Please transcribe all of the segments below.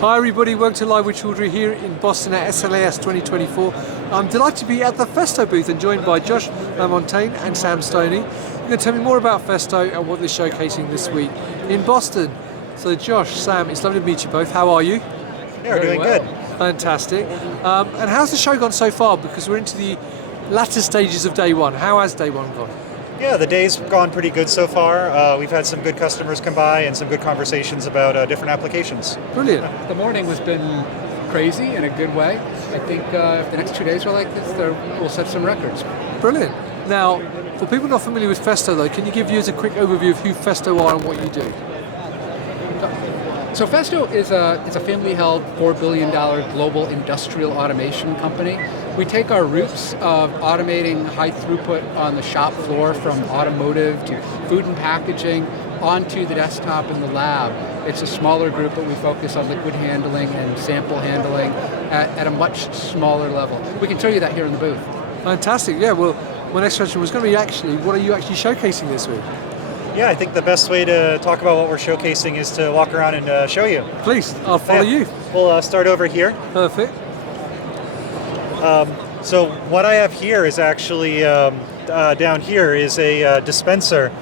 Hi everybody, welcome to Live with Chaudhry here in Boston at SLAS 2024. I'm delighted to be at the Festo booth and joined by Josh Lamontagne and Sam Stoney. You're going to tell me more about Festo and what they're showcasing this week in Boston. So Josh, Sam, it's lovely to meet you both. How are you? Yeah, we're doing good. Fantastic. And how's the show gone so far? Because we're into the latter stages of day one. How has day one gone? Yeah, the day's gone pretty good so far. We've had some good customers come by and some good conversations about different applications. Brilliant. The morning has been crazy in a good way. I think if the next 2 days are like this, we'll set some records. Brilliant. Now, for people not familiar with Festo though, can you give us a quick overview of who Festo are and what you do? So Festo is a family-held $4 billion global industrial automation company. We take our roots of automating high throughput on the shop floor from automotive to food and packaging onto the desktop in the lab. It's a smaller group, but we focus on liquid handling and sample handling at a much smaller level. We can show you that here in the booth. Fantastic. Yeah, well, my next question was going to be what are you actually showcasing this week? Yeah, I think the best way to talk about what we're showcasing is to walk around and show you. Please, I'll follow you. We'll start over here. Perfect. So what I have here is actually, down here is a dispenser.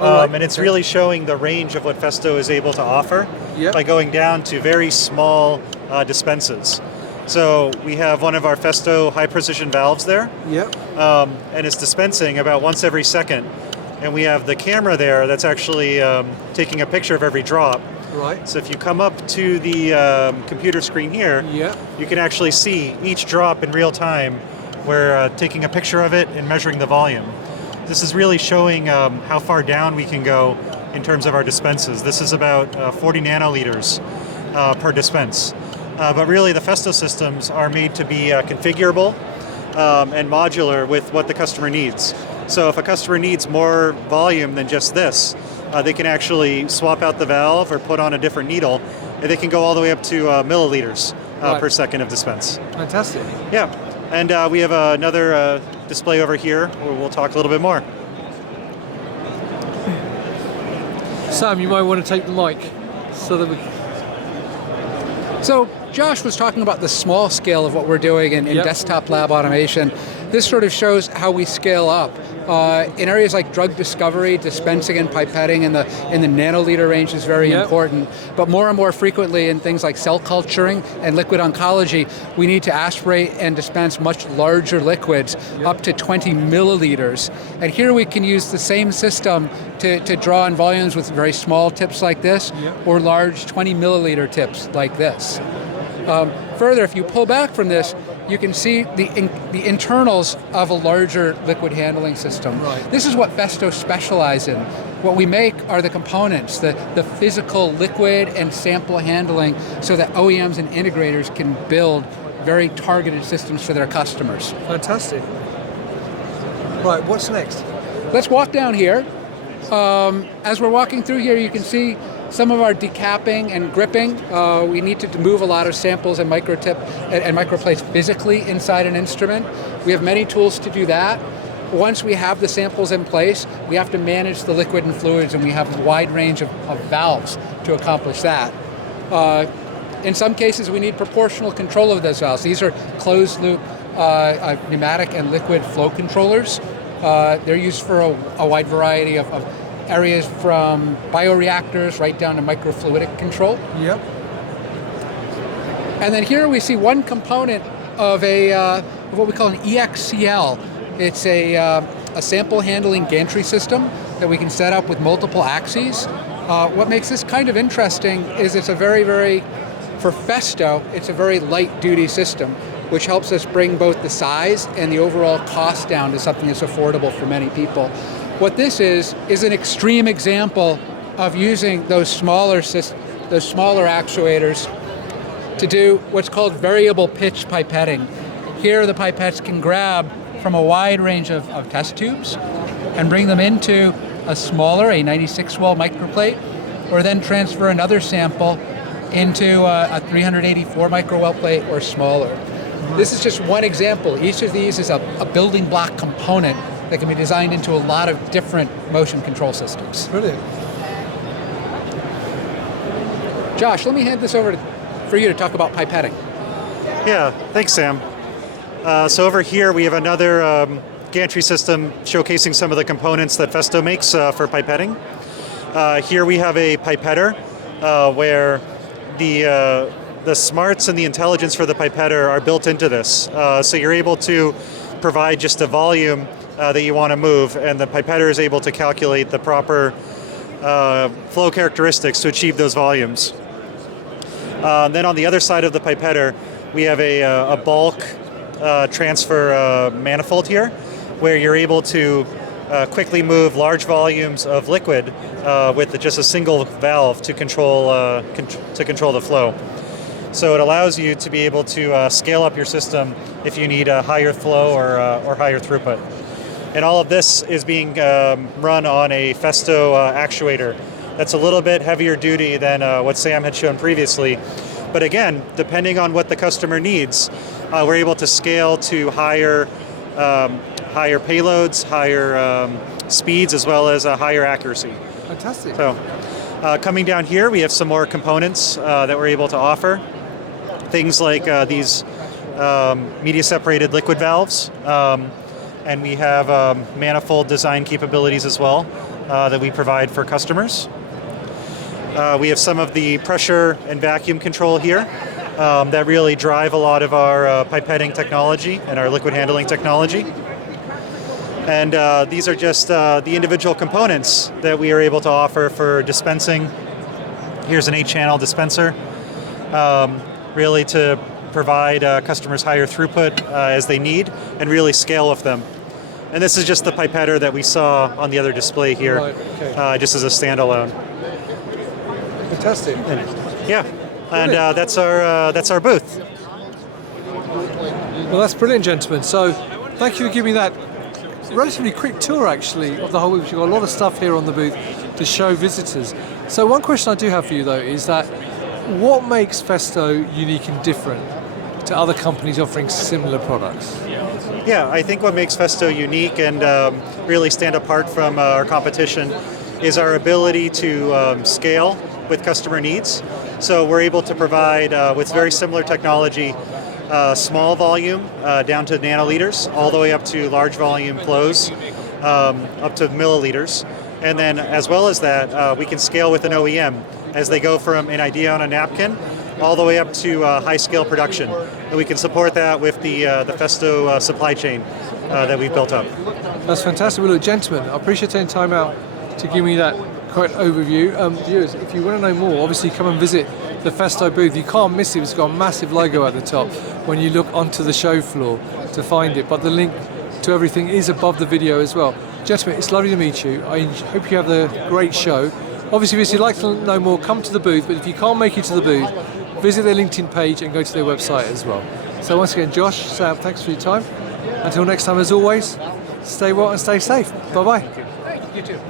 And it's really showing the range of what Festo is able to offer by going down to very small dispenses. So we have one of our Festo high precision valves there. And it's dispensing about once every second. And we have the camera there that's actually taking a picture of every drop. Right. So if you come up to the computer screen here, you can actually see each drop in real time. We're taking a picture of it and measuring the volume. This is really showing how far down we can go in terms of our dispenses. This is about 40 nanoliters per dispense. But really the Festo systems are made to be configurable and modular with what the customer needs. So if a customer needs more volume than just this, they can actually swap out the valve or put on a different needle, and they can go all the way up to milliliters per second of dispense. Fantastic. Yeah, and we have another display over here where we'll talk a little bit more. Sam, you might want to take the mic so that we... So Josh was talking about the small scale of what we're doing in desktop lab automation. This sort of shows how we scale up. In areas like drug discovery, dispensing and pipetting in the nanoliter range is very important, but more and more frequently in things like cell culturing and liquid oncology, we need to aspirate and dispense much larger liquids, up to 20 milliliters. And here we can use the same system to draw in volumes with very small tips like this, or large 20 milliliter tips like this. Further, if you pull back from this, you can see the internals of a larger liquid handling system. Right. This is what Festo specializes in. What we make are the components, the physical liquid and sample handling, so that OEMs and integrators can build very targeted systems for their customers. Fantastic. Right, what's next? Let's walk down here. As we're walking through here, you can see some of our decapping and gripping. We need to move a lot of samples and microtip and microplates physically inside an instrument. We have many tools to do that. Once we have the samples in place, we have to manage the liquid and fluids, and we have a wide range of valves to accomplish that. In some cases, we need proportional control of those valves. These are closed loop pneumatic and liquid flow controllers. They're used for a wide variety of areas, from bioreactors right down to microfluidic control. And then here we see one component of what we call an EXCL. It's a sample handling gantry system that we can set up with multiple axes. What makes this kind of interesting is it's a for Festo, it's a very light duty system, which helps us bring both the size and the overall cost down to something that's affordable for many people. What this is an extreme example of using those smaller actuators to do what's called variable pitch pipetting. Here the pipettes can grab from a wide range of test tubes and bring them into a smaller, a 96 well microplate, or then transfer another sample into a 384 microwell plate or smaller. This is just one example. Each of these is a building block component that can be designed into a lot of different motion control systems. Brilliant. Josh, let me hand this over to for you to talk about pipetting. Yeah, thanks, Sam. So over here we have another gantry system showcasing some of the components that Festo makes for pipetting. Here we have a pipetter where the smarts and the intelligence for the pipetter are built into this. So you're able to provide just a volume that you want to move, and the pipetter is able to calculate the proper flow characteristics to achieve those volumes. Then on the other side of the pipetter, we have a bulk transfer manifold here, where you're able to quickly move large volumes of liquid with just a single valve to control the flow. So it allows you to be able to scale up your system if you need a higher flow or higher throughput. And all of this is being run on a Festo actuator that's a little bit heavier duty than what Sam had shown previously. But again, depending on what the customer needs, we're able to scale to higher payloads, higher speeds, as well as higher accuracy. Fantastic. So coming down here, we have some more components that we're able to offer. Things like these media separated liquid valves, and we have manifold design capabilities as well that we provide for customers. We have some of the pressure and vacuum control here that really drive a lot of our pipetting technology and our liquid handling technology. And these are just the individual components that we are able to offer for dispensing. Here's an 8-channel dispenser, really to provide customers higher throughput as they need and really scale with them. And this is just the pipetter that we saw on the other display here, right, okay. just as a standalone. Fantastic. And that's our booth. Well, that's brilliant, gentlemen. So thank you for giving me that relatively quick tour, actually, of the whole booth. We've got a lot of stuff here on the booth to show visitors. So one question I do have for you, though, is that what makes Festo unique and different to other companies offering similar products? Yeah, I think what makes Festo unique and really stand apart from our competition is our ability to scale with customer needs. So we're able to provide, with very similar technology, small volume down to nanoliters, all the way up to large volume flows, up to milliliters. And then as well as that, we can scale with an OEM as they go from an idea on a napkin all the way up to high scale production. And we can support that with the Festo supply chain that we've built up. That's fantastic. Well, look, gentlemen, I appreciate taking time out to give me that quick overview. Viewers, if you want to know more, obviously come and visit the Festo booth. You can't miss it. It's got a massive logo at the top when you look onto the show floor to find it. But the link to everything is above the video as well. Gentlemen, it's lovely to meet you. I hope you have a great show. Obviously, if you'd like to know more, come to the booth. But if you can't make it to the booth, visit their LinkedIn page and go to their website as well. So once again, Josh, Sam, thanks for your time. Until next time, as always, stay well and stay safe. Bye-bye. You too.